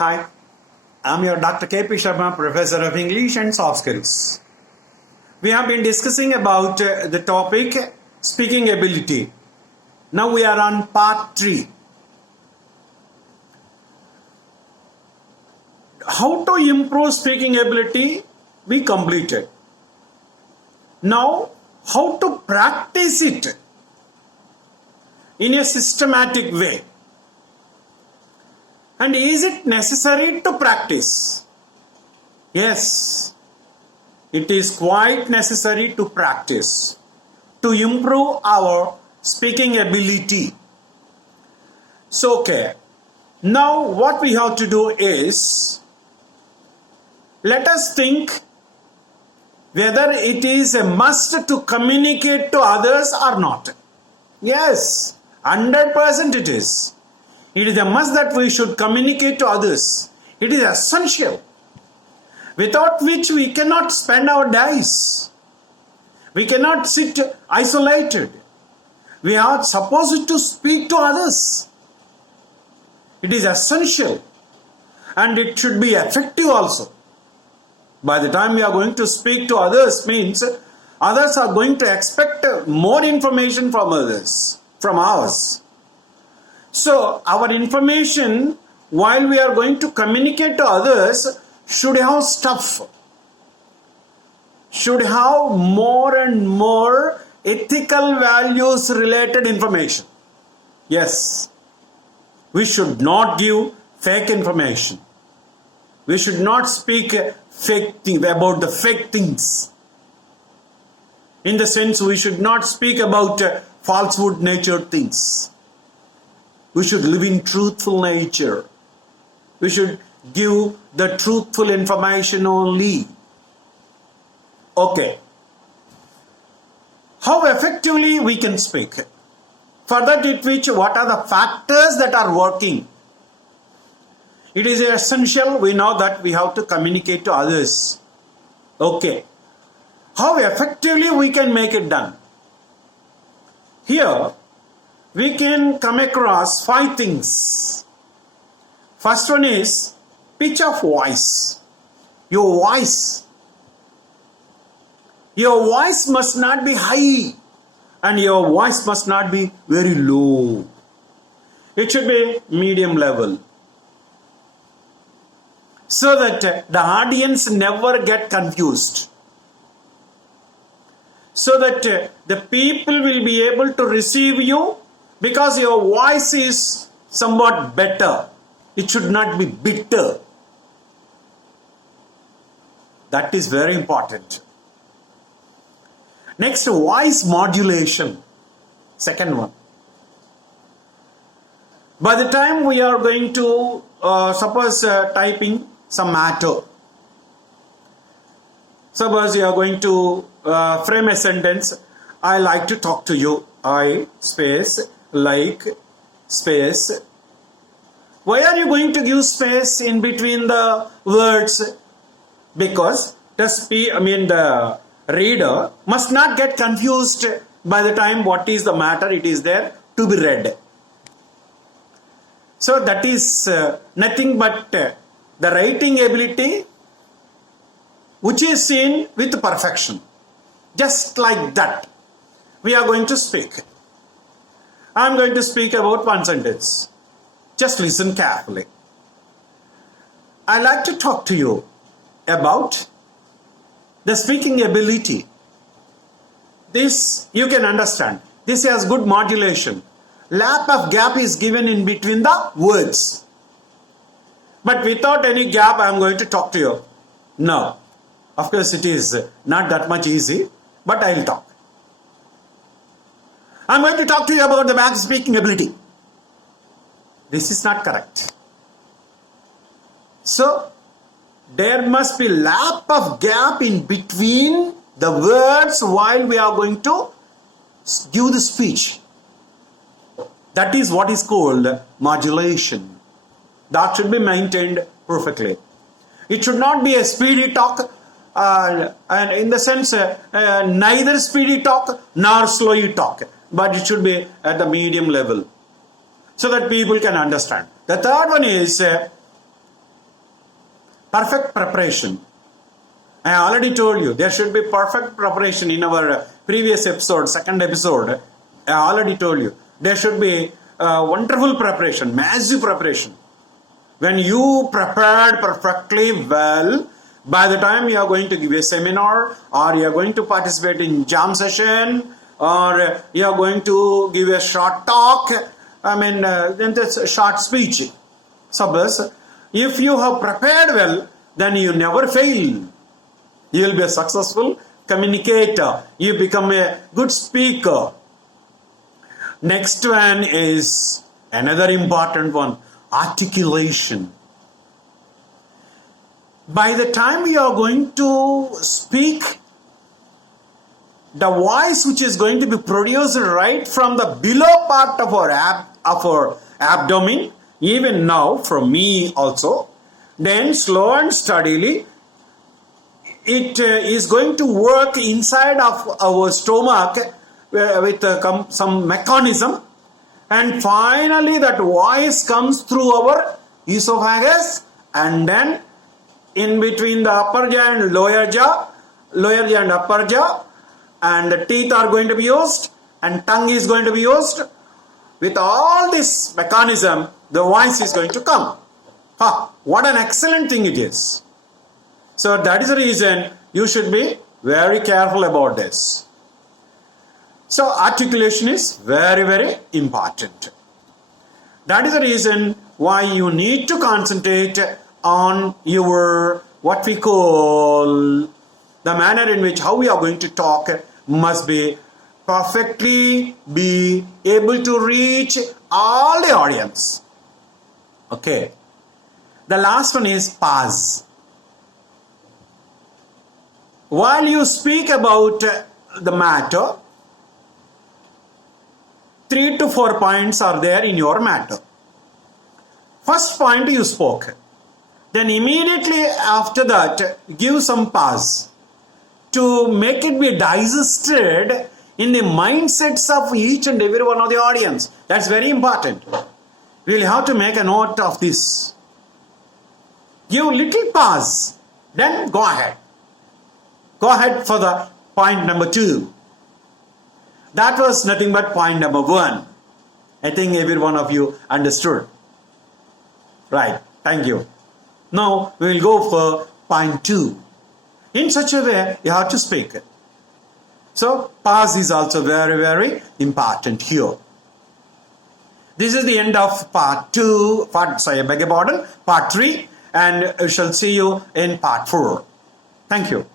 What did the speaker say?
Hi, I'm your Dr. K.P.Sarma, Professor of English and Softskills. We have been discussing about the topic speaking ability. Now we are on part 3. How to improve speaking ability we completed. Now how to practice it in a systematic way. And is it necessary to practice? Yes, it is quite necessary to practice to improve our speaking ability. So, okay, now what we have to do is, let us think whether it is a must to communicate to others or not. Yes, 100% it is. It is a must that we should communicate to others. It is essential, without which we cannot spend our days. We cannot sit isolated. We are supposed to speak to others. It is essential, and it should be effective also. By the time we are going to speak to others means others are going to expect more information from others, from us. So our information while we are going to communicate to others should have stuff, should have more and more ethical values related information. Yes, we should not give fake information. We should not speak about the fake things. In the sense, we should not speak about falsehood natured things. We should live in truthful nature. We should give the truthful information only. Okay. How effectively we can speak? For that, what are the factors that are working? It is essential, we know that we have to communicate to others. Okay. How effectively we can make it done? Here, we can come across 5 things. First one is pitch of voice. Your voice. Your voice must not be high and your voice must not be very low. It should be medium level, so that the audience never get confused. So that the people will be able to receive you because your voice is somewhat better. It should not be bitter. That is very important. Next, voice modulation. Second one. By the time we are going to, suppose typing some matter. Suppose you are going to frame a sentence. I like to talk to you. I space like space. Why are you going to give space in between the words? Because the reader must not get confused by the time what is the matter it is there to be read. So that is nothing but the writing ability which is seen with perfection. Just like that, we are going to speak. I am going to speak about one sentence. Just listen carefully. I like to talk to you about the speaking ability. This you can understand. This has good modulation. Lap of gap is given in between the words. But without any gap, I am going to talk to you. No. Of course, it is not that much easy, but I will talk. I am going to talk to you about the man's speaking ability. This is not correct. So, there must be lap of gap in between the words while we are going to give the speech. That is what is called modulation. That should be maintained perfectly. It should not be a speedy talk, and in the sense neither speedy talk nor slow talk, but it should be at the medium level so that people can understand. The third one is perfect preparation. I already told you there should be perfect preparation in our previous episode, second episode. I already told you there should be wonderful preparation, massive preparation. When you prepared perfectly well, by the time you are going to give a seminar, or you are going to participate in jam session, or you are going to give a short talk, then that's a short speech. Suppose, if you have prepared well, then you never fail. You will be a successful communicator. You become a good speaker. Next one is another important one, articulation. By the time you are going to speak, the voice which is going to be produced right from the below part of our abdomen, even now from me also, then slow and steadily it is going to work inside of our stomach with some mechanism, and finally that voice comes through our esophagus, and then in between the upper jaw and lower jaw and upper jaw, and the teeth are going to be used and tongue is going to be used. With all this mechanism, the voice is going to come. What an excellent thing it is. So that is the reason you should be very careful about this. So articulation is very, very important. That is the reason why you need to concentrate on your, what we call, the manner in which how we are going to talk must be perfectly be able to reach all the audience. Okay. The last one is pause. While you speak about the matter, 3 to 4 points are there in your matter. First point you spoke. Then immediately after that, give some pause to make it be digested in the mindsets of each and every one of the audience. That's very important. We'll have to make a note of this. Give little pause, then go ahead. Go ahead for the point number 2. That was nothing but point number 1. I think every one of you understood. Right, thank you. Now we will go for point 2. In such a way, you have to speak. So, pause is also very, very important here. This is the end of part 3, and we shall see you in part 4. Thank you.